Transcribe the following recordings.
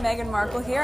Meghan Markle here.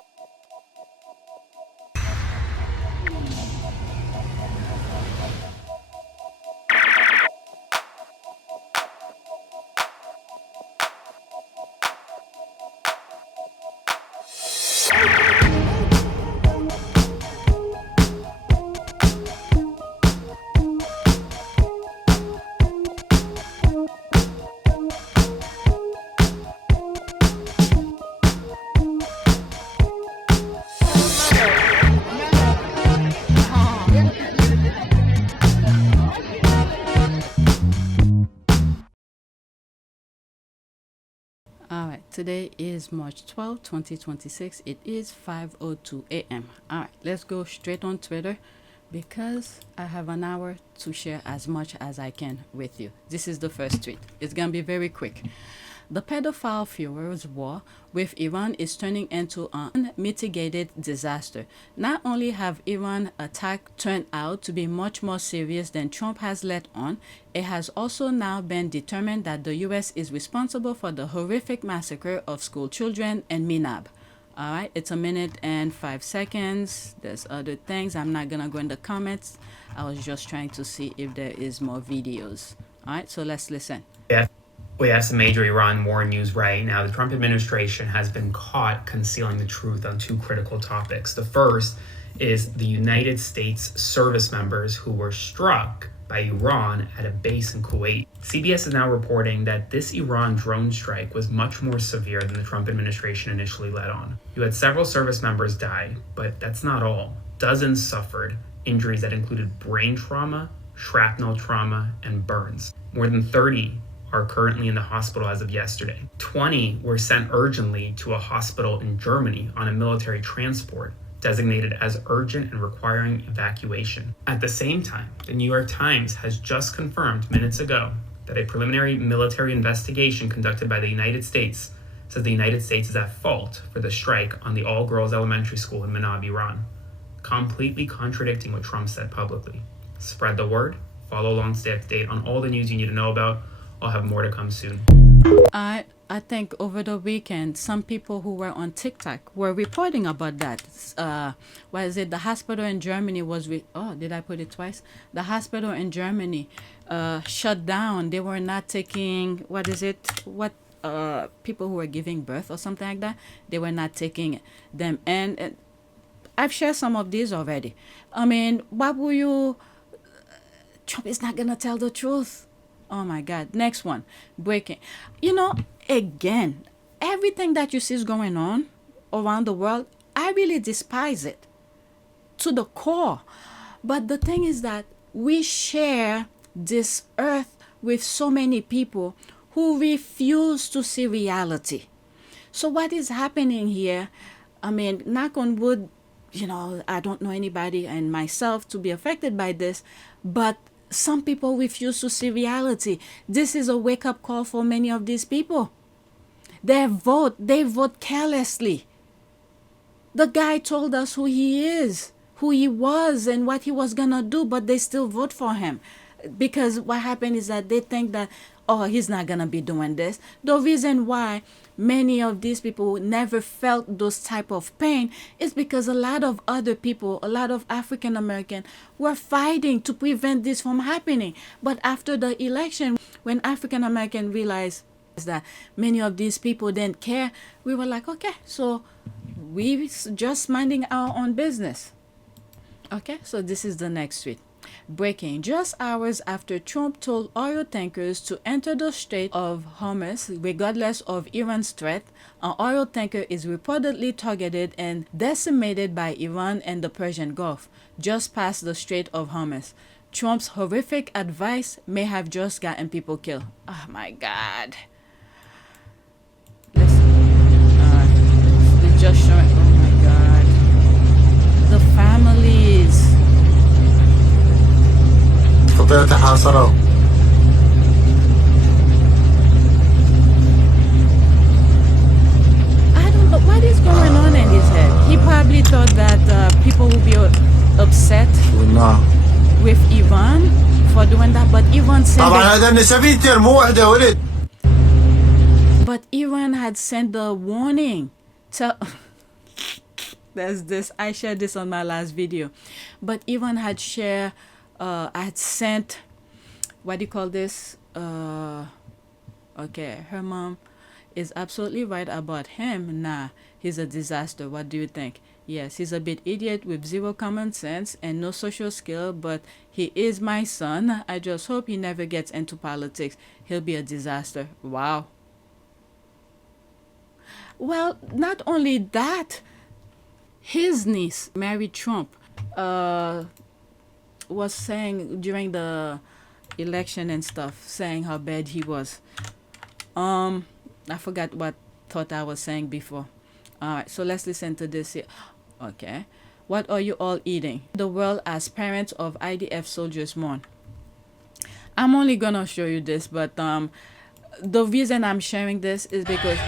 Alright, today is March 12, 2026. It is 5:02 a.m. Alright, let's go straight on Twitter because I have an hour to share as much as I can with you. This is the first tweet. It's gonna be very quick. The pedophile furor's war with Iran is turning into an unmitigated disaster. Not only have Iran attacks turned out to be much more serious than Trump has let on, it has also now been determined that the U.S. is responsible for the horrific massacre of school children in Minab. All right, it's 1 minute and 5 seconds. There's other things. I'm not going to go in the comments. I was just trying to see if there is more videos. All right, so let's listen. Yeah. We have some major Iran war news right now. The Trump administration has been caught concealing the truth on two critical topics. The first is the United States service members who were struck by Iran at a base in Kuwait. CBS is now reporting that this Iran drone strike was much more severe than the Trump administration initially let on. You had several service members die, but that's not all. Dozens suffered injuries that included brain trauma, shrapnel trauma, and burns. More than 30 are currently in the hospital as of yesterday. 20 were sent urgently to a hospital in Germany on a military transport designated as urgent and requiring evacuation. At the same time, the New York Times has just confirmed minutes ago that a preliminary military investigation conducted by the United States says the United States is at fault for the strike on the all-girls elementary school in Minab, Iran, completely contradicting what Trump said publicly. Spread the word, follow along, stay up to date on all the news you need to know about. I'll have more to come soon. I think over the weekend, some people who were on TikTok were reporting about that. What is it? The hospital in Germany was did I put it twice? The hospital in Germany shut down. They were not taking, people who were giving birth or something like that. They were not taking them. And I've shared some of these already. I mean, what will you... Trump is not going to tell the truth. Oh my God. Next one. Breaking. Again, everything that you see is going on around the world, I really despise it to the core. But the thing is that we share this earth with so many people who refuse to see reality. So what is happening here? I mean, knock on wood, I don't know anybody and myself to be affected by this, but some people refuse to see reality. This is a wake-up call for many of these people. They vote carelessly. The guy told us who he is, who he was, and what he was gonna do, but they still vote for him. Because what happened is that they think that, he's not gonna be doing this. The reason why many of these people never felt those type of pain is because a lot of other people, a lot of African American, were fighting to prevent this from happening. But after the election, when African American realized that many of these people didn't care, we were like, okay, so we just minding our own business. Okay, so this is the next tweet. Breaking. Just hours after Trump told oil tankers to enter the Strait of Hormuz, regardless of Iran's threat, an oil tanker is reportedly targeted and decimated by Iran and the Persian Gulf, just past the Strait of Hormuz. Trump's horrific advice may have just gotten people killed. Oh my God. Listen. It's just showing. Oh my God. The families. استطيع حاصره. I don't know what is going on in his head. He probably thought that people would be upset with Iran for doing that, but Iran said but Iran had sent the warning. There's this. I shared this on my last video, but Yvonne had shared. I had sent. What do you call this? Okay, her mom is absolutely right about him. Nah, he's a disaster. What do you think? Yes, he's a bit idiot with zero common sense and no social skill, but he is my son. I just hope he never gets into politics. He'll be a disaster. Wow. Well, not only that, his niece, Mary Trump, was saying during the election and stuff, saying how bad he was. I forgot what thought I was saying before. All right, so let's listen to this here. Okay. What are you all eating? The world as parents of IDF soldiers mourn. I'm only gonna show you this, but the reason I'm sharing this is because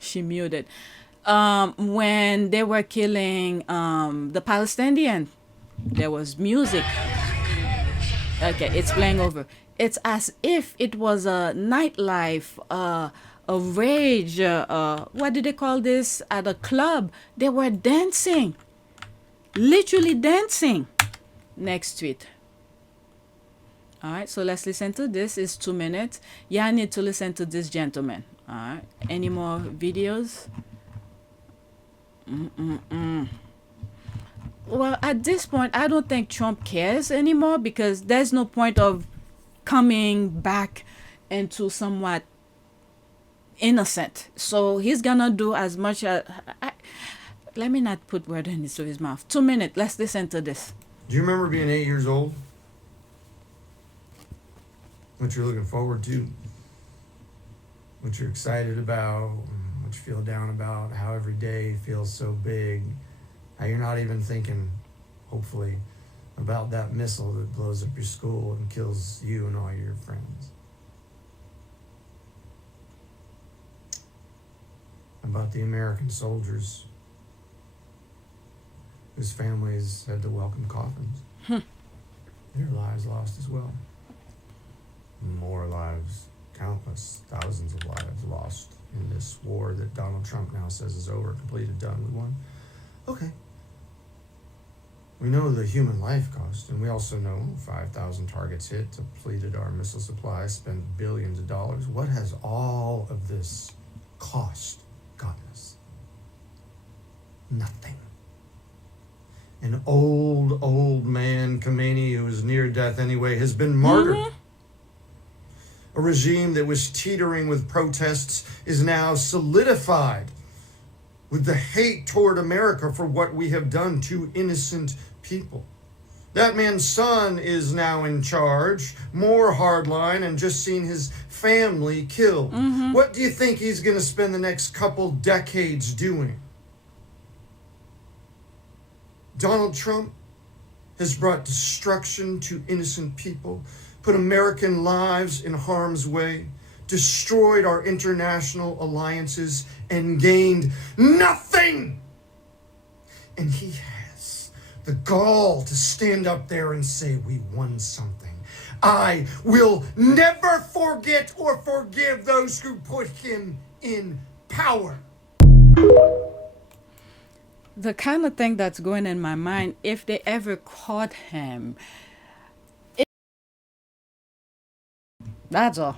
she muted. When they were killing the Palestinian, there was music. Okay, it's playing over. It's as if it was a nightlife, a rage. What do they call this? At a club, they were dancing, literally dancing. Next tweet. All right, so let's listen to this. It's 2 minutes. Yeah, I need to listen to this gentleman. All right, any more videos? Well, at this point, I don't think Trump cares anymore because there's no point of coming back into somewhat innocent. So he's gonna do as much as... let me not put words into his mouth. 2 minutes. Let's listen to this. Do you remember being 8 years old? What you're looking forward to? What you're excited about? What you feel down about? How every day feels so big? How you're not even thinking, hopefully, about that missile that blows up your school and kills you and all your friends? About the American soldiers whose families had to welcome coffins. Their lives lost as well. More lives, countless thousands of lives lost in this war that Donald Trump now says is over, completed, done, we won. Okay. We know the human life cost, and we also know 5,000 targets hit, depleted our missile supply, spent billions of dollars. What has all of this cost gotten us? Nothing. An old man, Khomeini, who was near death anyway, has been martyred. A regime that was teetering with protests is now solidified with the hate toward America for what we have done to innocent people. That man's son is now in charge, more hardline, and just seen his family killed. What do you think he's going to spend the next couple decades doing? Donald Trump has brought destruction to innocent people, put American lives in harm's way, destroyed our international alliances, and gained nothing. And he has the gall to stand up there and say, we won something. I will never forget or forgive those who put him in power. The kind of thing that's going in my mind, if they ever caught him, that's all.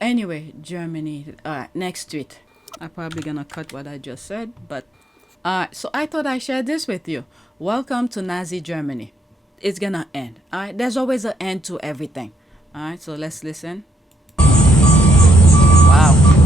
Anyway, Germany. Next tweet. I'm probably gonna cut what I just said, but so I thought I shared this with you. Welcome to Nazi Germany. It's gonna end. There's always an end to everything. So let's listen. Wow.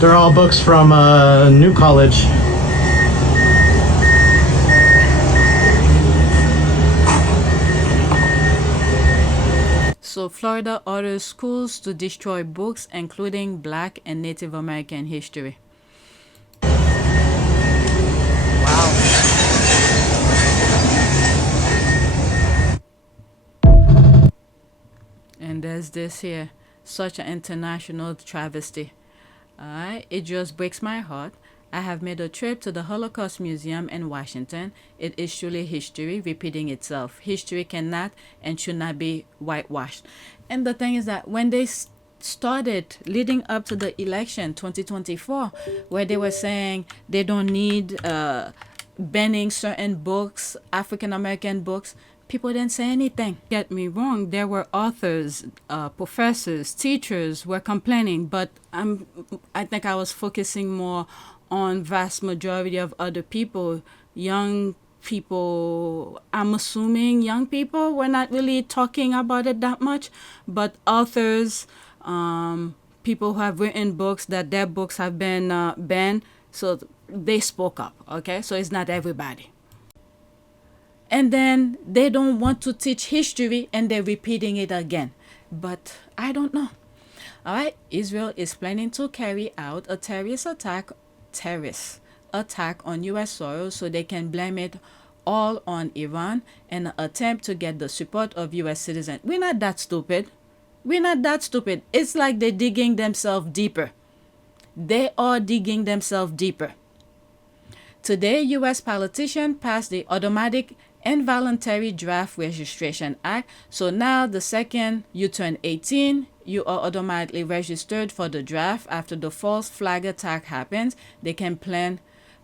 They're all books from New College. So Florida orders schools to destroy books including Black and Native American history. And there's this here, such an international travesty. Alright, it just breaks my heart. I have made a trip to the Holocaust Museum in Washington. It is truly history repeating itself. History cannot and should not be whitewashed. And the thing is that when they started leading up to the election 2024, where they were saying they don't need banning certain books, African American books, people didn't say anything. Get me wrong, there were authors, professors, teachers were complaining, but I think I was focusing more on vast majority of other people, young people. I'm assuming young people were not really talking about it that much, but authors, people who have written books that their books have been banned, so they spoke up. Okay, so it's not everybody. And then they don't want to teach history and they're repeating it again. But I don't know. All right, Israel is planning to carry out a terrorist attack on U.S. soil so they can blame it all on Iran and attempt to get the support of U.S. citizens. We're not that stupid. We're not that stupid. It's like they're digging themselves deeper. They are digging themselves deeper. Today, U.S. politicians passed the Automatic Involuntary Draft Registration Act. So now the second you turn 18, you are automatically registered for the draft. After the false flag attack happens, they can plan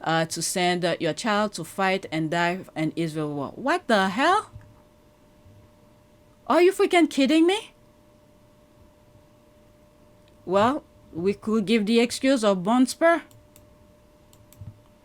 to send your child to fight and die in Israel war. What the hell? Are you freaking kidding me? Well, we could give the excuse of bone spur.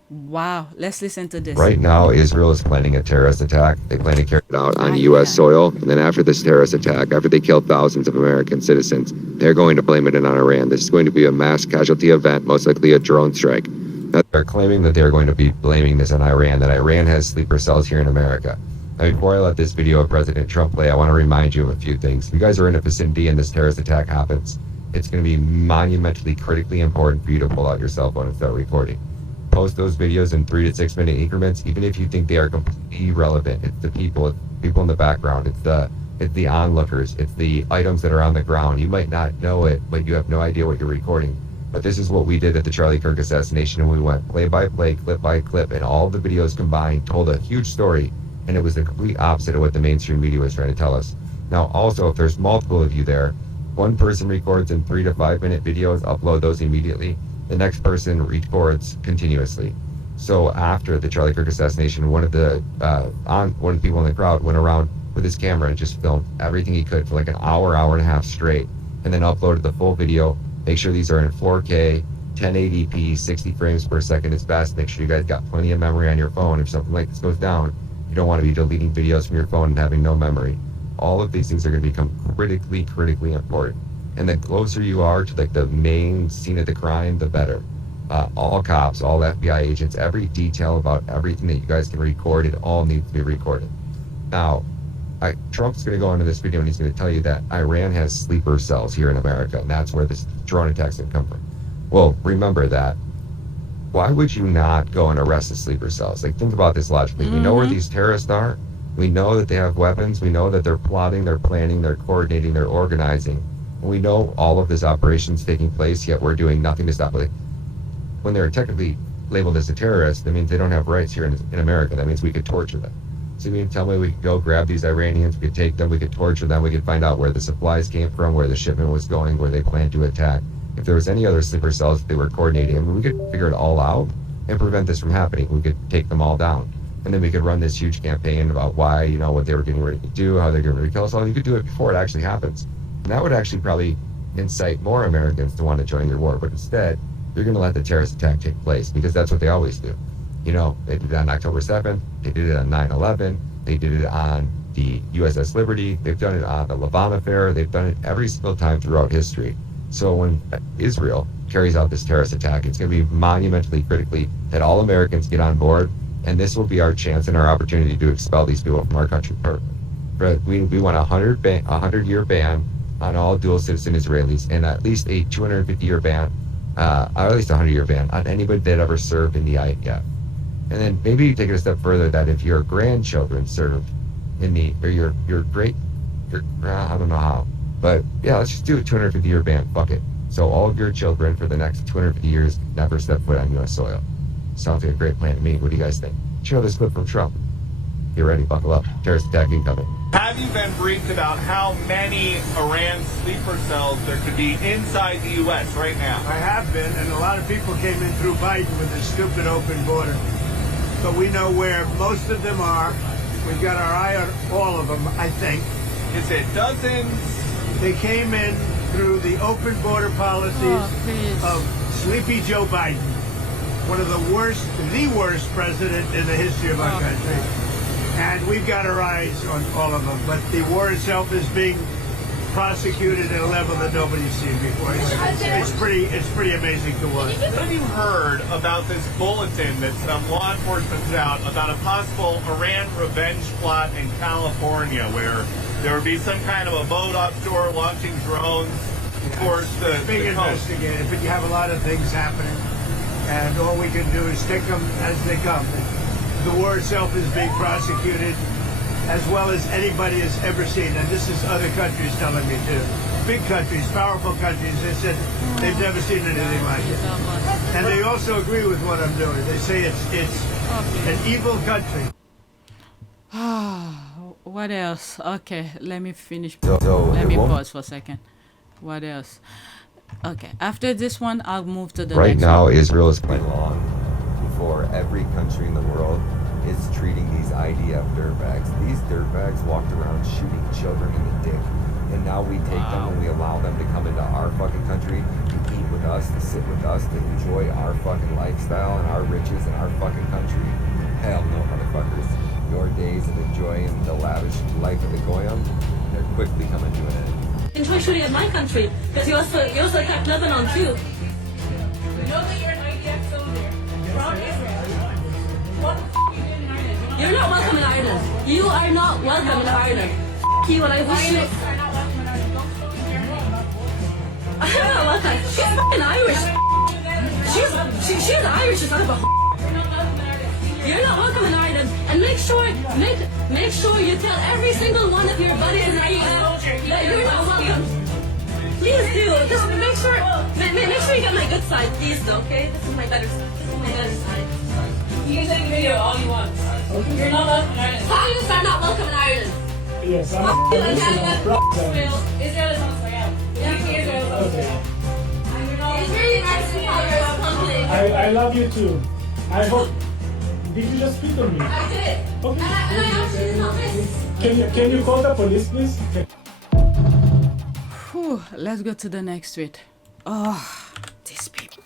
Wow, let's listen to this. Right now, Israel is planning a terrorist attack. They plan to carry it out on U.S. soil. And then after this terrorist attack, after they killed thousands of American citizens, they're going to blame it on Iran. This is going to be a mass casualty event, most likely a drone strike. Now, they're claiming that they're going to be blaming this on Iran, that Iran has sleeper cells here in America. Now, before I let this video of President Trump play, I want to remind you of a few things. If you guys are in a vicinity and this terrorist attack happens, it's going to be monumentally, critically important for you to pull out your cell phone and start recording. Post those videos in 3 to 6 minute increments, even if you think they are completely irrelevant. It's the people in the background. It's the onlookers. It's the items that are on the ground. You might not know it, but you have no idea what you're recording. But this is what we did at the Charlie Kirk assassination, and we went play by play, clip by clip, and all the videos combined told a huge story, and it was the complete opposite of what the mainstream media was trying to tell us. Now, also, if there's multiple of you there, one person records in 3 to 5 minute videos, upload those immediately. The next person records continuously. So after the Charlie Kirk assassination, one of the people in the crowd went around with his camera and just filmed everything he could for like an hour and a half straight, and then uploaded the full video. Make sure these are in 4K, 1080p, 60 frames per second is best. Make sure you guys got plenty of memory on your phone. If something like this goes down, you don't want to be deleting videos from your phone and having no memory. All of these things are going to become critically important. And the closer you are to like the main scene of the crime, the better. All cops, all FBI agents, every detail about everything that you guys can record, it all needs to be recorded. Now, Trump's going to go into this video and he's going to tell you that Iran has sleeper cells here in America, and that's where this drone attack's going to come from. Well, remember that. Why would you not go and arrest the sleeper cells? Like, think about this logically. We know where these terrorists are. We know that they have weapons. We know that they're plotting, they're planning, they're coordinating, they're organizing. We know all of this operation's taking place, yet we're doing nothing to stop it. When they're technically labeled as a terrorist, that means they don't have rights here in America. That means we could torture them. So you mean tell me we could go grab these Iranians, we could take them, we could torture them, we could find out where the supplies came from, where the shipment was going, where they planned to attack. If there was any other sleeper cells that they were coordinating, I mean, we could figure it all out and prevent this from happening. We could take them all down. And then we could run this huge campaign about why, what they were getting ready to do, how they're getting ready to kill us all. You could do it before it actually happens. And that would actually probably incite more Americans to want to join your war. But instead, you're going to let the terrorist attack take place, because that's what they always do. They did it on October 7th. They did it on 9/11. They did it on the USS Liberty. They've done it on the Levant affair. They've done it every single time throughout history. So when Israel carries out this terrorist attack, it's going to be monumentally critically that all Americans get on board, and this will be our chance and our opportunity to expel these people from our country. We want a 100-year ban on all dual citizen Israelis, and at least a 250-year ban, or at least a 100-year ban on anybody that ever served in the IDF. And then maybe you take it a step further, that if your grandchildren served in the, or your I don't know how, But yeah, let's just do a 250-year ban. Fuck it. So all of your children for the next 250 years never step foot on U.S. soil. Sounds like a great plan to me. What do you guys think? Show this clip from Trump. Get ready, buckle up. Terrorist attack incoming. Have you been briefed about how many Iran sleeper cells there could be inside the U.S. right now? I have been, and a lot of people came in through Biden with this stupid open border. But we know where most of them are. We've got our eye on all of them, I think. Is it dozens? They came in through the open border policies of Sleepy Joe Biden, one of the worst president in the history of our country. And we've got our eyes on all of them. But the war itself is being prosecuted at a level that nobody's seen before. It's pretty amazing to watch. What have you heard about this bulletin that some law enforcement put out about a possible Iran revenge plot in California, where there would be some kind of a boat offshore launching drones towards the being investigated, but you have a lot of things happening, and all we can do is take them as they come. The war itself is being prosecuted as well as anybody has ever seen, and this is other countries telling me too. Big countries, powerful countries, they said they've never seen anything like it. And they also agree with what I'm doing. They say it's an evil country. What else? Okay, let me finish. So Let it me won't- pause for a second. What else? Okay, after this one, I'll move to the Right next now, one. Israel is quite long before every country in the world is treating these IDF dirtbags. These dirtbags walked around shooting children in the dick. And now we take them and we allow them to come into our fucking country, to eat with us, to sit with us, to enjoy our fucking lifestyle and our riches and our fucking country. Hell no, motherfuckers. Your days of enjoying the lavish life of the Goyim, they're quickly coming to an end. Intentionally in my country, because you also attacked Lebanon too. We know that you're an IDF soldier from Israel. What the f*** are you doing in Ireland? You're not welcome in Ireland. You are not welcome in Ireland. F*** you, and I wish you. Zionists are not welcome in Ireland. Don't go in there. I'm not welcome. She's fucking Irish. She's Irish. She's not a. You're not welcome in Ireland. You're not welcome in Ireland. And make sure you tell every single one of your buddies that you're not welcome. Please do. Just make sure you get my good side, please. Okay, this is my better side. You can take a video all you want. You're not welcome in Ireland. Zionists are not welcome in Ireland. Yes, I'm Fuck you, Canada. Israel is also, yeah. Israel is also. Okay. And you're not It's really nice to call your public. I love you too. I hope. Did you just spit on me? I did. Okay. And I actually did not miss. Can you call the police, please? Whew, let's go to the next tweet. Oh, these people.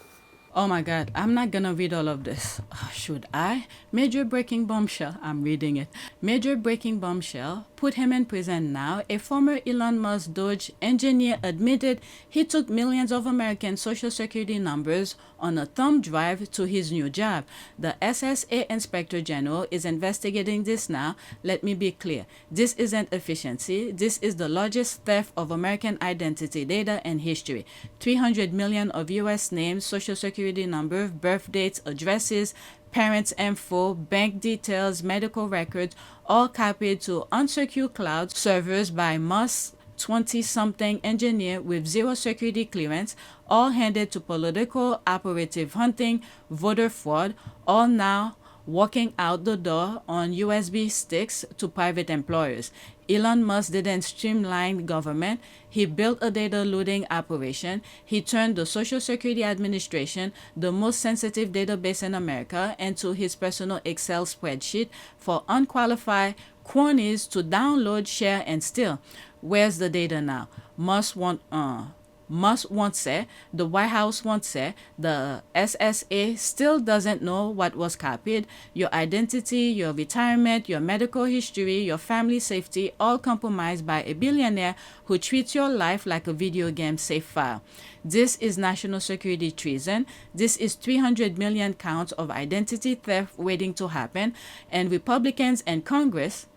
Oh my God, I'm not gonna read all of this. Oh, should I? Major breaking bombshell. I'm reading it. Major breaking bombshell. Put him in prison now. A former Elon Musk Doge engineer admitted he took millions of American social security numbers on a thumb drive to his new job. The SSA Inspector General is investigating this now. Let me be clear. This isn't efficiency. This is the largest theft of American identity data in history. 300 million of U.S. names, social security number, birth dates, addresses, parents' info, bank details, medical records, all copied to unsecure cloud servers by Musk's 20-something engineer with zero security clearance, all handed to political operative hunting, voter fraud, all now walking out the door on USB sticks to private employers. Elon Musk didn't streamline government. He built a data looting operation. He turned the Social Security Administration, the most sensitive database in America, into his personal Excel spreadsheet for unqualified cronies to download, share, and steal. Where's the data now? Musk once said, the White House once said, the SSA still doesn't know what was copied. Your identity, your retirement, your medical history, your family safety, all compromised by a billionaire who treats your life like a video game save file. This is national security treason. This is 300 million counts of identity theft waiting to happen. And Republicans and Congress,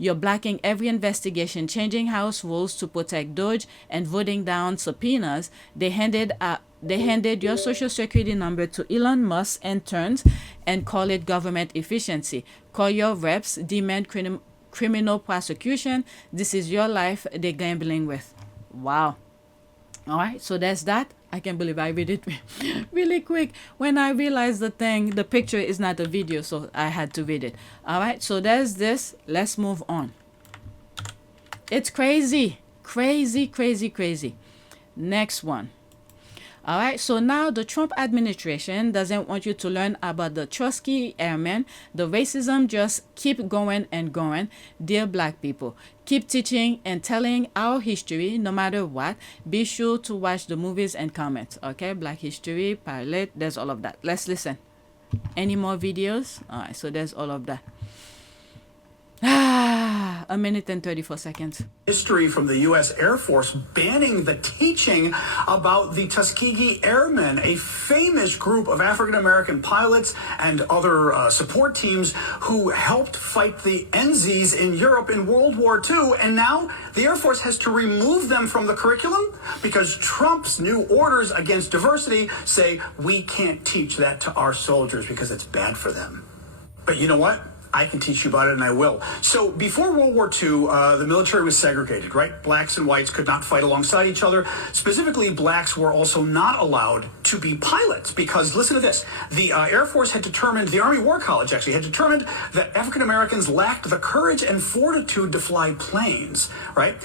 you're blocking every investigation, changing House rules to protect Doge, and voting down subpoenas. They handed your social security number to Elon Musk interns and call it government efficiency. Call your reps, demand criminal prosecution. This is your life they're gambling with. Wow. All right, so that's that. I can't believe I read it really quick. When I realized the picture is not a video, so I had to read it. All right, so there's this. Let's move on. It's crazy. Crazy. Next one. All right, so now the Trump administration doesn't want you to learn about the Tuskegee Airmen. The racism just keep going and going. Dear black people, keep teaching and telling our history no matter what. Be sure to watch the movies and comment. Okay, Black History, Pilot, there's all of that. Let's listen. Any more videos? All right, so there's all of that. 1 minute and 34 seconds. History from the U.S. Air Force banning the teaching about the Tuskegee Airmen, a famous group of African-American pilots and other support teams who helped fight the Nazis in Europe in World War II. And now the Air Force has to remove them from the curriculum because Trump's new orders against diversity say we can't teach that to our soldiers because it's bad for them. But you know what? I can teach you about it, and I will. So before World War II, the military was segregated, right? Blacks and whites could not fight alongside each other. Specifically, blacks were also not allowed to be pilots because, listen to this, the Air Force had determined, the Army War College actually had determined that African Americans lacked the courage and fortitude to fly planes, right?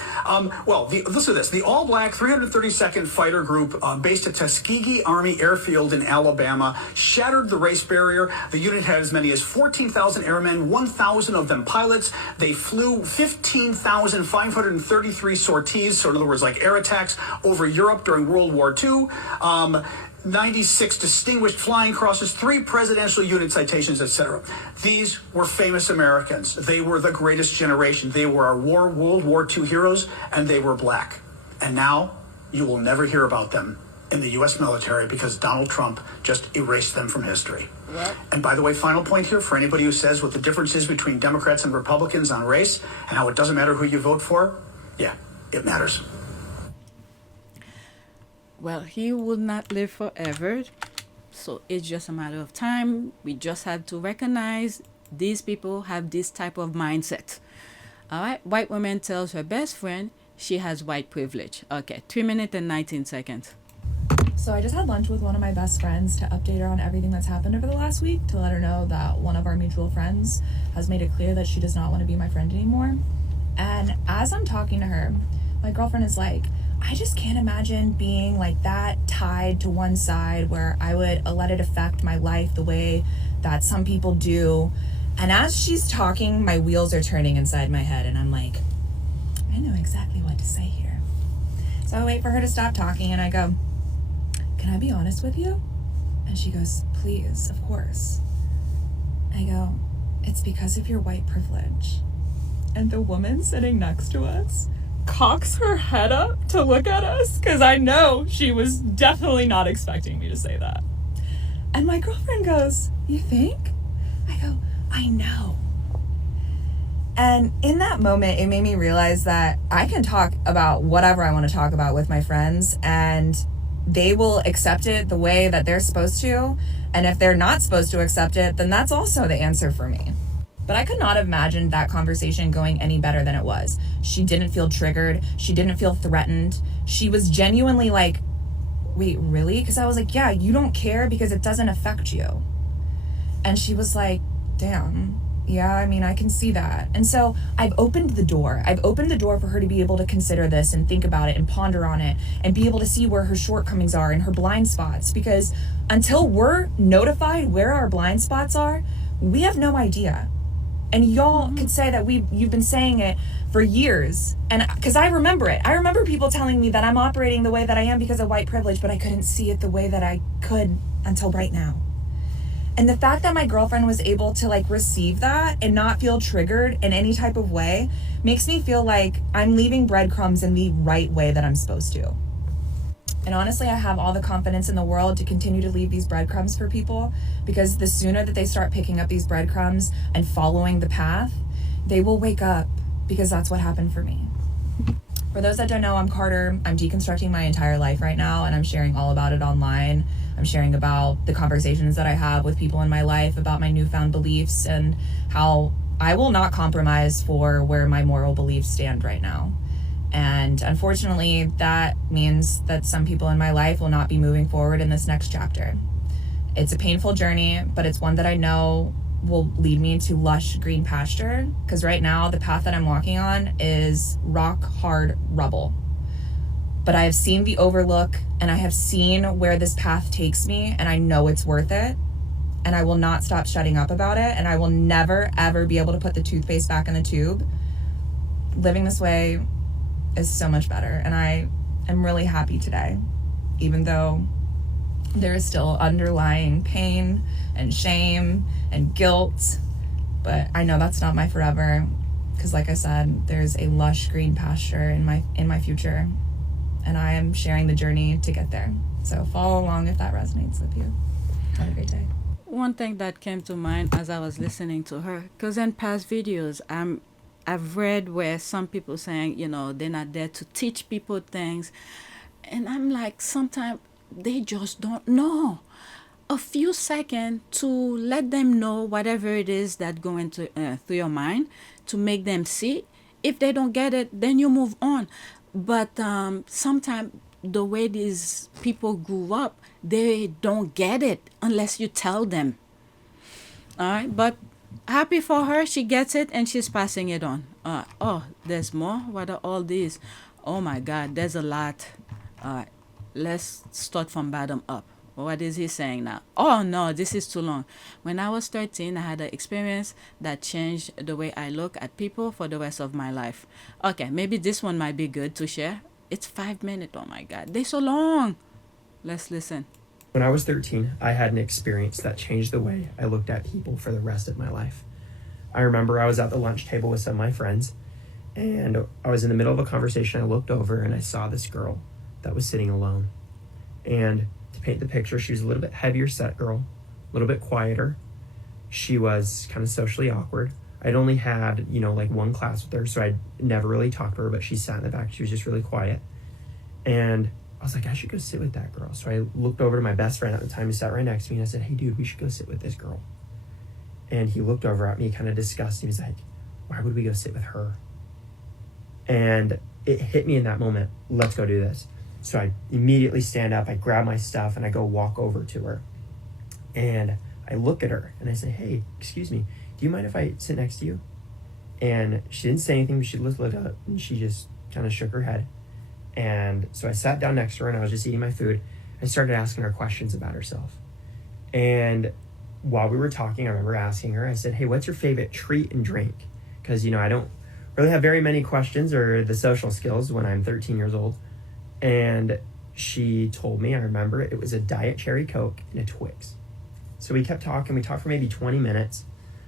Listen to this, the all-black 332nd Fighter Group based at Tuskegee Army Airfield in Alabama shattered the race barrier. The unit had as many as 14,000 airmen, 1,000 of them pilots. They flew 15,533 sorties, so in other words, like air attacks over Europe during World War II. 96 distinguished flying crosses, 3 presidential unit citations, etc. These were famous Americans. They were the greatest generation. They were our World War II heroes, and they were black. And now you will never hear about them in the U.S. military because Donald Trump just erased them from history. What? And by the way, final point here for anybody who says what the difference is between Democrats and Republicans on race and how it doesn't matter who you vote for. Yeah, it matters. Well, he will not live forever, so it's just a matter of time. We just have to recognize these people have this type of mindset. All right, white woman tells her best friend she has white privilege. Okay, 3 minutes and 19 seconds. So I just had lunch with one of my best friends to update her on everything that's happened over the last week, to let her know that one of our mutual friends has made it clear that she does not want to be my friend anymore. And as I'm talking to her, my girlfriend is like, I just can't imagine being like that tied to one side where I would let it affect my life the way that some people do. And as she's talking, my wheels are turning inside my head and I'm like, I know exactly what to say here. So I wait for her to stop talking and I go, can I be honest with you? And she goes, please, of course. I go, it's because of your white privilege. And the woman sitting next to us cocks her head up to look at us because I know she was definitely not expecting me to say that. And my girlfriend goes, you think? I go, I know. And in that moment, it made me realize that I can talk about whatever I want to talk about with my friends and they will accept it the way that they're supposed to. And if they're not supposed to accept it, then that's also the answer for me. But I could not have imagined that conversation going any better than it was. She didn't feel triggered. She didn't feel threatened. She was genuinely like, wait, really? Because I was like, yeah, you don't care because it doesn't affect you. And she was like, damn, yeah, I mean, I can see that. And so I've opened the door. I've opened the door for her to be able to consider this and think about it and ponder on it and be able to see where her shortcomings are and her blind spots. Because until we're notified where our blind spots are, we have no idea. And y'all could say that you've been saying it for years. And because I remember it. I remember people telling me that I'm operating the way that I am because of white privilege, but I couldn't see it the way that I could until right now. And the fact that my girlfriend was able to like receive that and not feel triggered in any type of way makes me feel like I'm leaving breadcrumbs in the right way that I'm supposed to. And honestly, I have all the confidence in the world to continue to leave these breadcrumbs for people because the sooner that they start picking up these breadcrumbs and following the path, they will wake up because that's what happened for me. For those that don't know, I'm Carter. I'm deconstructing my entire life right now and I'm sharing all about it online. I'm sharing about the conversations that I have with people in my life about my newfound beliefs and how I will not compromise for where my moral beliefs stand right now. And unfortunately, that means that some people in my life will not be moving forward in this next chapter. It's a painful journey, but it's one that I know will lead me to lush green pasture, because right now the path that I'm walking on is rock hard rubble. But I have seen the overlook, and I have seen where this path takes me, and I know it's worth it. And I will not stop shutting up about it, and I will never, ever be able to put the toothpaste back in the tube. Living this way is so much better, and I am really happy today, even though there is still underlying pain and shame and guilt. But I know that's not my forever, because like I said, there's a lush green pasture in my future, and I am sharing the journey to get there. So follow along if that resonates with you. Have a great day. One thing that came to mind as I was listening to her, because in past videos, I've read where some people saying, they're not there to teach people things. And I'm like, sometimes they just don't know. A few seconds to let them know whatever it is that going through your mind, to make them see. If they don't get it, then you move on. But sometimes the way these people grew up, they don't get it unless you tell them. All right, but happy for her, she gets it and she's passing it on. There's more. What are all these? Oh my God, there's a lot. Let's start from bottom up. What is he saying now? Oh no, this is too long. When I was 13, I had an experience that changed the way I look at people for the rest of my life. Okay, maybe this one might be good to share. It's 5 minutes. Oh my God, they're so long. Let's listen. When I was 13, I had an experience that changed the way I looked at people for the rest of my life. I remember I was at the lunch table with some of my friends, and I was in the middle of a conversation. I looked over and I saw this girl that was sitting alone. And to paint the picture, she was a little bit heavier set girl, a little bit quieter. She was kind of socially awkward. I'd only had, like one class with her, so I'd never really talked to her, but she sat in the back. She was just really quiet. And I was like, I should go sit with that girl. So I looked over to my best friend at the time who sat right next to me, and I said, hey, dude, we should go sit with this girl. And he looked over at me, kind of disgusted. He was like, why would we go sit with her? And it hit me in that moment, let's go do this. So I immediately stand up, I grab my stuff, and I go walk over to her. And I look at her, and I say, hey, excuse me, do you mind if I sit next to you? And she didn't say anything, but she looked up, and she just kind of shook her head. And so I sat down next to her, and I was just eating my food. I started asking her questions about herself. And while we were talking, I remember asking her, I said, hey, what's your favorite treat and drink? Because, I don't really have very many questions or the social skills when I'm 13 years old. And she told me, I remember it was a Diet Cherry Coke and a Twix. So we kept talking. We talked for maybe 20 minutes.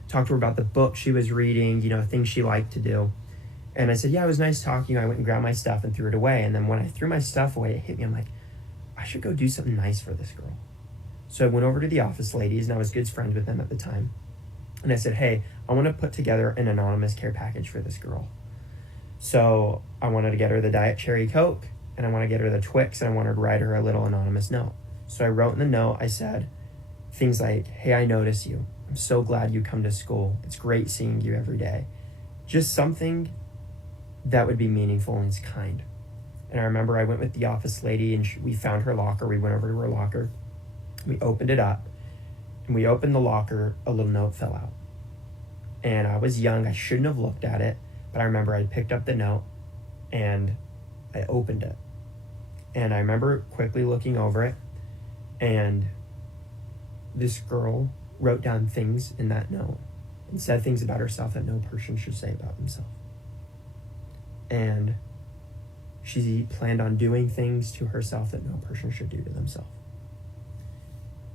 Talked to her about the book she was reading, things she liked to do. And I said, yeah, it was nice talking. I went and grabbed my stuff and threw it away. And then when I threw my stuff away, it hit me. I'm like, I should go do something nice for this girl. So I went over to the office ladies, and I was good friends with them at the time. And I said, hey, I want to put together an anonymous care package for this girl. So I wanted to get her the Diet Cherry Coke, and I want to get her the Twix, and I wanted to write her a little anonymous note. So I wrote in the note, I said things like, hey, I notice you. I'm so glad you come to school. It's great seeing you every day. Just something that would be meaningful and is kind. And I remember I went with the office lady, and we found her locker. We went over to her locker. We opened it up. And we opened the locker, a little note fell out. And I was young. I shouldn't have looked at it. But I remember I picked up the note, and I opened it. And I remember quickly looking over it, and this girl wrote down things in that note and said things about herself that no person should say about themselves. And she planned on doing things to herself that no person should do to themselves.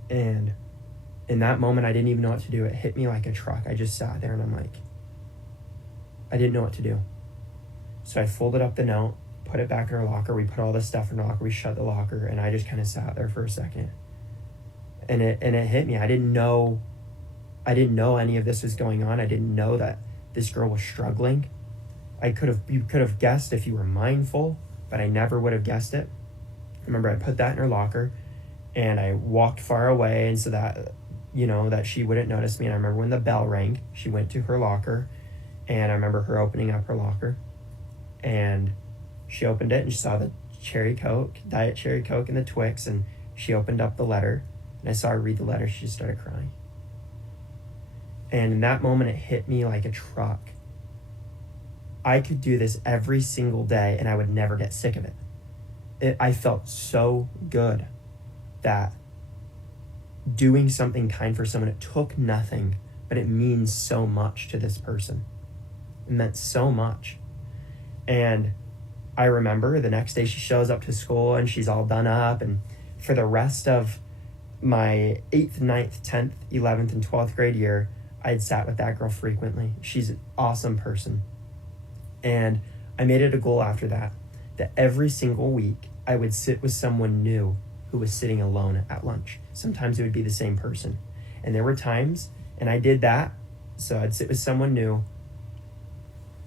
And in that moment, I didn't even know what to do. It hit me like a truck. I just sat there, and I'm like, I didn't know what to do. So I folded up the note, put it back in her locker. We put all this stuff in her locker. We shut the locker, and I just kind of sat there for a second. And it hit me. I didn't know any of this was going on. I didn't know that this girl was struggling. You could have guessed if you were mindful, but I never would have guessed it. I remember I put that in her locker, and I walked far away, and so that that she wouldn't notice me. And I remember when the bell rang, she went to her locker, and I remember her opening up her locker, and She opened it and she saw the Diet Cherry Coke and the Twix, and she opened up the letter, and I saw her read the letter. She just started crying. And in that moment, it hit me like a truck. I could do this every single day and I would never get sick of it. I felt so good that doing something kind for someone, it took nothing, but it means so much to this person. It meant so much. And I remember the next day she shows up to school and she's all done up, and for the rest of my 8th, 9th, 10th, 11th, and 12th grade year, I'd sat with that girl frequently. She's an awesome person. And I made it a goal after that every single week I would sit with someone new who was sitting alone at lunch. Sometimes it would be the same person. And there were times, and I did that, so I'd sit with someone new,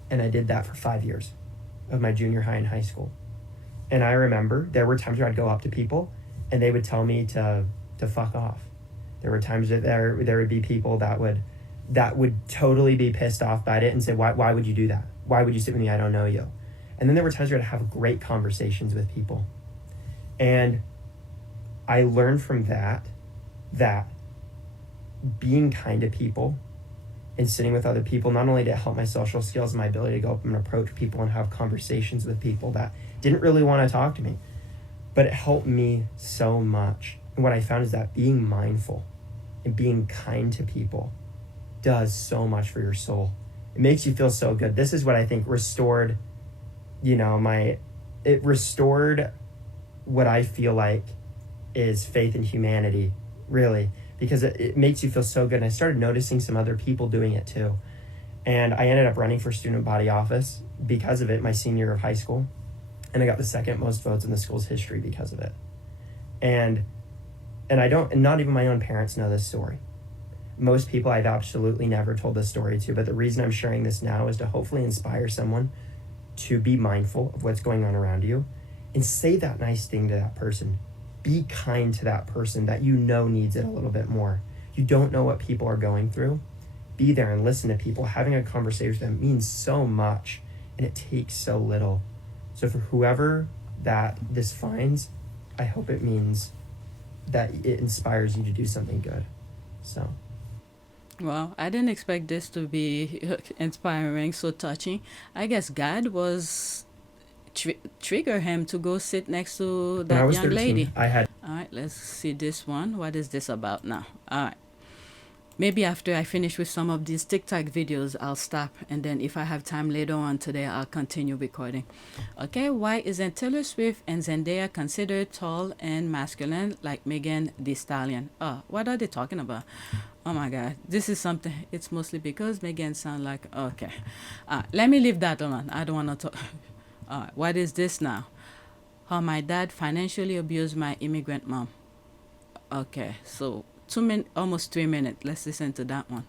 and I did that for 5 years of my junior high and high school. And I remember there were times where I'd go up to people and they would tell me to fuck off. There were times that there would be people that would totally be pissed off by it and say, why would you do that? Why would you sit with me? I don't know you. And then there were times where I'd have great conversations with people. And I learned from that being kind to people and sitting with other people, not only did it help my social skills and my ability to go up and approach people and have conversations with people that didn't really want to talk to me, but it helped me so much. And what I found is that being mindful and being kind to people does so much for your soul. It makes you feel so good. This is what I think restored, it restored what I feel like is faith in humanity, really, because it makes you feel so good. And I started noticing some other people doing it too. And I ended up running for student body office because of it my senior year of high school. And I got the second most votes in the school's history because of it. And not even my own parents know this story. Most people I've absolutely never told this story to, but the reason I'm sharing this now is to hopefully inspire someone to be mindful of what's going on around you and say that nice thing to that person. Be kind to that person that needs it a little bit more. You don't know what people are going through. Be there and listen to people. Having a conversation with them means so much, and it takes so little. So for whoever that this finds, I hope it means that it inspires you to do something good. So. Well, I didn't expect this to be inspiring, so touching. I guess God was trigger him to go sit next to that young 13, lady. I had. All right, let's see this one. What is this about now? All right. Maybe after I finish with some of these TikTok videos, I'll stop. And then if I have time later on today, I'll continue recording. Okay, why isn't Taylor Swift and Zendaya considered tall and masculine like Meghan Thee Stallion? What are they talking about? Oh my God, this is something. It's mostly because Meghan sound like, okay. Let me leave that alone. I don't want to talk. What is this now? How my dad financially abused my immigrant mom. Okay, so almost 3 minutes. Let's listen to that one.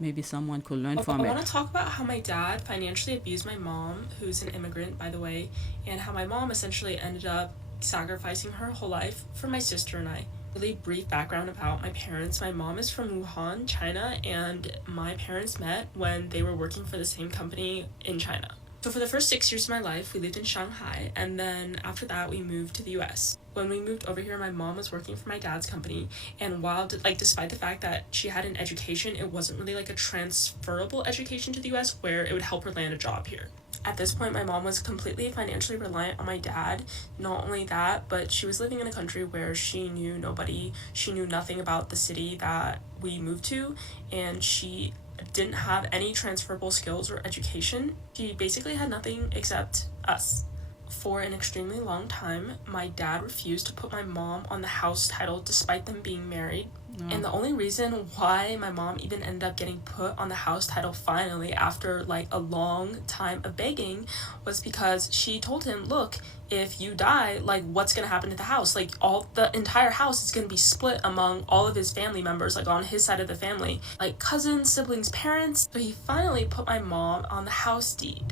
Maybe someone could learn from it. I want to talk about how my dad financially abused my mom, who's an immigrant, by the way, and how my mom essentially ended up sacrificing her whole life for my sister and I. Really brief background about my parents. My mom is from Wuhan, China, and my parents met when they were working for the same company in China. So for the first 6 years of my life, we lived in Shanghai, and then after that, we moved to the US. When we moved over here, my mom was working for my dad's company, and while, despite the fact that she had an education, it wasn't really like a transferable education to the US where it would help her land a job here. At this point, my mom was completely financially reliant on my dad. Not only that, but she was living in a country where she knew nobody, she knew nothing about the city that we moved to, and she didn't have any transferable skills or education. She basically had nothing except us. For an extremely long time, my dad refused to put my mom on the house title despite them being married. And the only reason why my mom even ended up getting put on the house title finally after a long time of begging was because she told him, look, if you die, what's gonna happen to the house? The entire house is gonna be split among all of his family members, on his side of the family, cousins, siblings, parents. So he finally put my mom on the house deed.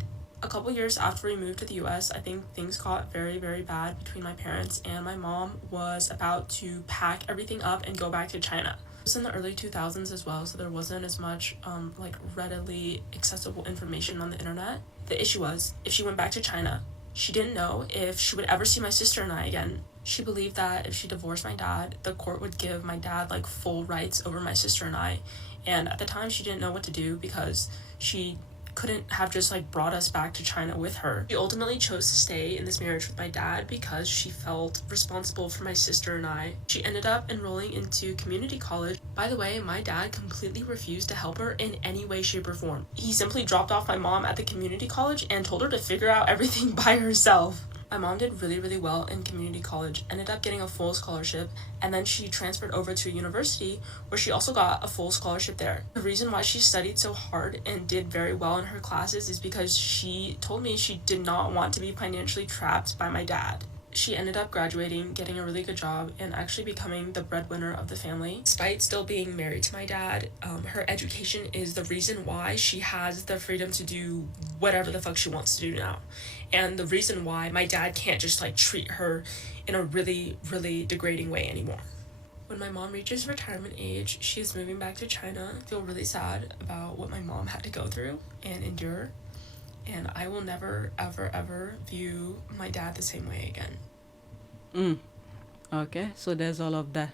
A couple years after we moved to the US, I think things got very, very bad between my parents, and my mom was about to pack everything up and go back to China. It was in the early 2000s as well, so there wasn't as much readily accessible information on the internet. The issue was, if she went back to China, she didn't know if she would ever see my sister and I again. She believed that if she divorced my dad, the court would give my dad like full rights over my sister and I. And at the time, she didn't know what to do because she couldn't have just like brought us back to China with her. She ultimately chose to stay in this marriage with my dad because she felt responsible for my sister and I. She ended up enrolling into community college. By the way, my dad completely refused to help her in any way, shape, or form. He simply dropped off my mom at the community college and told her to figure out everything by herself. My mom did really, really well in community college, ended up getting a full scholarship, and then she transferred over to a university where she also got a full scholarship there. The reason why she studied so hard and did very well in her classes is because she told me she did not want to be financially trapped by my dad. She ended up graduating, getting a really good job, and actually becoming the breadwinner of the family. Despite still being married to my dad, her education is the reason why she has the freedom to do whatever the fuck she wants to do now. And the reason why my dad can't just like treat her in a really, really degrading way anymore. When my mom reaches retirement age, she is moving back to China. I feel really sad about what my mom had to go through and endure. And I will never, ever, ever view my dad the same way again. Okay, so there's all of that.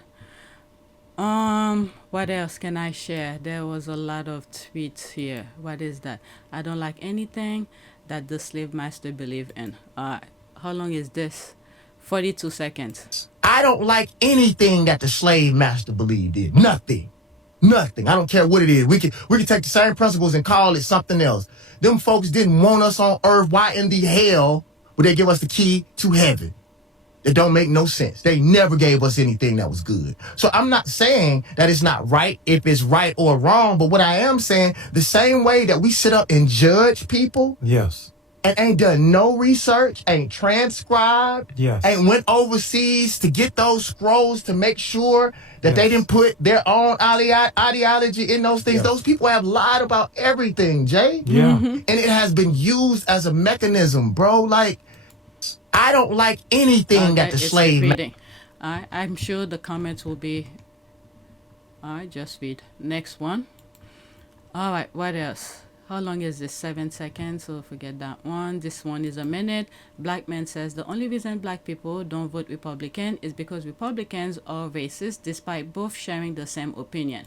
What else can I share? There was a lot of tweets here. What is that? I don't like anything that the slave master believe in. How long is this? 42 seconds. I don't like anything that the slave master believed in. Nothing. Nothing. I don't care what it is. We can take the same principles and call it something else. Them folks didn't want us on earth. Why in the hell would they give us the key to heaven? It don't make no sense. They never gave us anything that was good. So I'm not saying that it's not right if it's right or wrong, but what I am saying, the same way that we sit up and judge people. Yes. And ain't done no research, ain't transcribed, yes, ain't went overseas to get those scrolls to make sure that they didn't put their own ideology in those things. Yes. Those people have lied about everything, Jay. Yeah. And it has been used as a mechanism, bro. Like, I don't like anything that the slave... reading. I'm sure the comments will be... All right, just read. Next one. All right, what else? How long is this? 7 seconds, so forget that one. This one is a minute. Black man says the only reason black people don't vote Republican is because Republicans are racist despite both sharing the same opinion.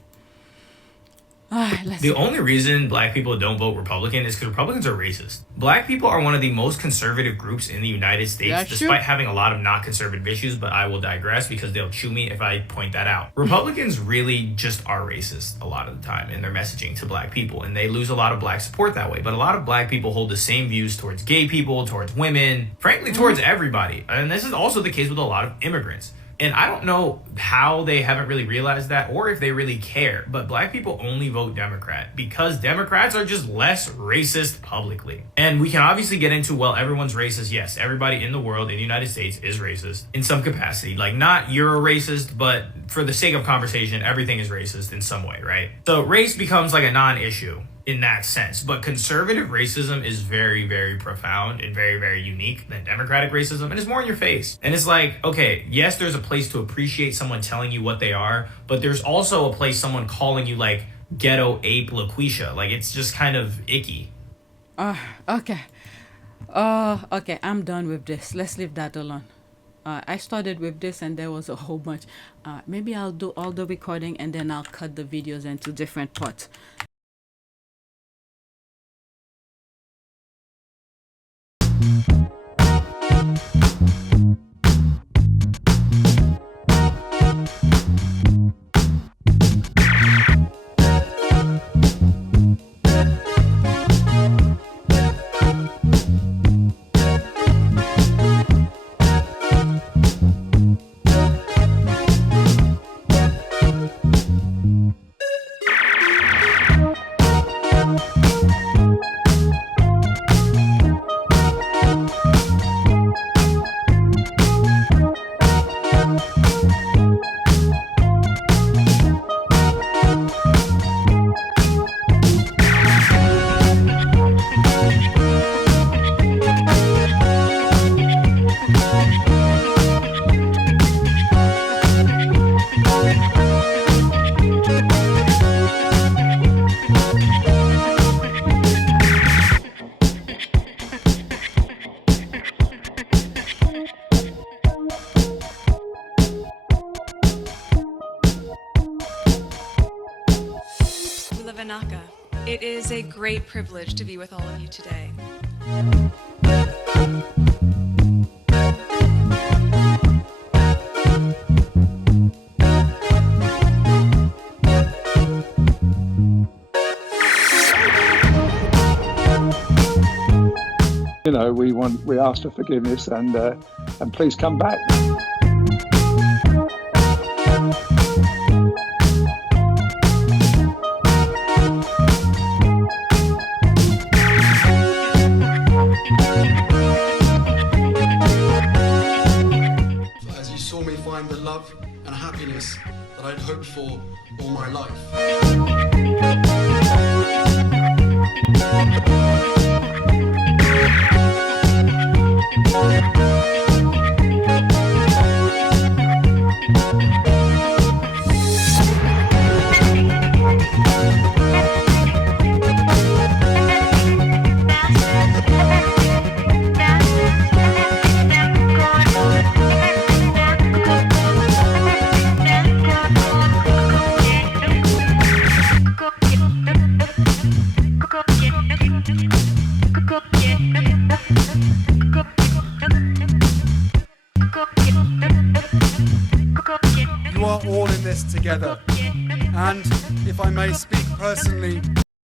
The only reason black people don't vote Republican is because Republicans are racist. Black people are one of the most conservative groups in the United States, despite having a lot of not conservative issues, but I will digress because they'll chew me if I point that out. Republicans really just are racist a lot of the time in their messaging to black people, and they lose a lot of black support that way. But a lot of black people hold the same views towards gay people, towards women, frankly, towards everybody. And this is also the case with a lot of immigrants. And I don't know how they haven't really realized that or if they really care, but black people only vote Democrat because Democrats are just less racist publicly. And we can obviously get into, well, everyone's racist. Yes, everybody in the world, in the United States, is racist in some capacity. Like, not you're a racist, but for the sake of conversation, everything is racist in some way, right? So race becomes like a non-issue in that sense. But conservative racism is very, very profound and very, very unique than democratic racism. And it's more in your face. And it's like, okay, yes, there's a place to appreciate someone telling you what they are, but there's also a place someone calling you like ghetto ape LaQuisha. Like, it's just kind of icky. Okay. Okay, I'm done with this. Let's leave that alone. I started with this and there was a whole bunch. Maybe I'll do all the recording and then I'll cut the videos into different parts. Tanaka. It is a great privilege to be with all of you today. You know, we ask for forgiveness and please come back. As you saw me find the love and happiness that I'd hoped for all my life. You are all in this together, and if I may speak personally,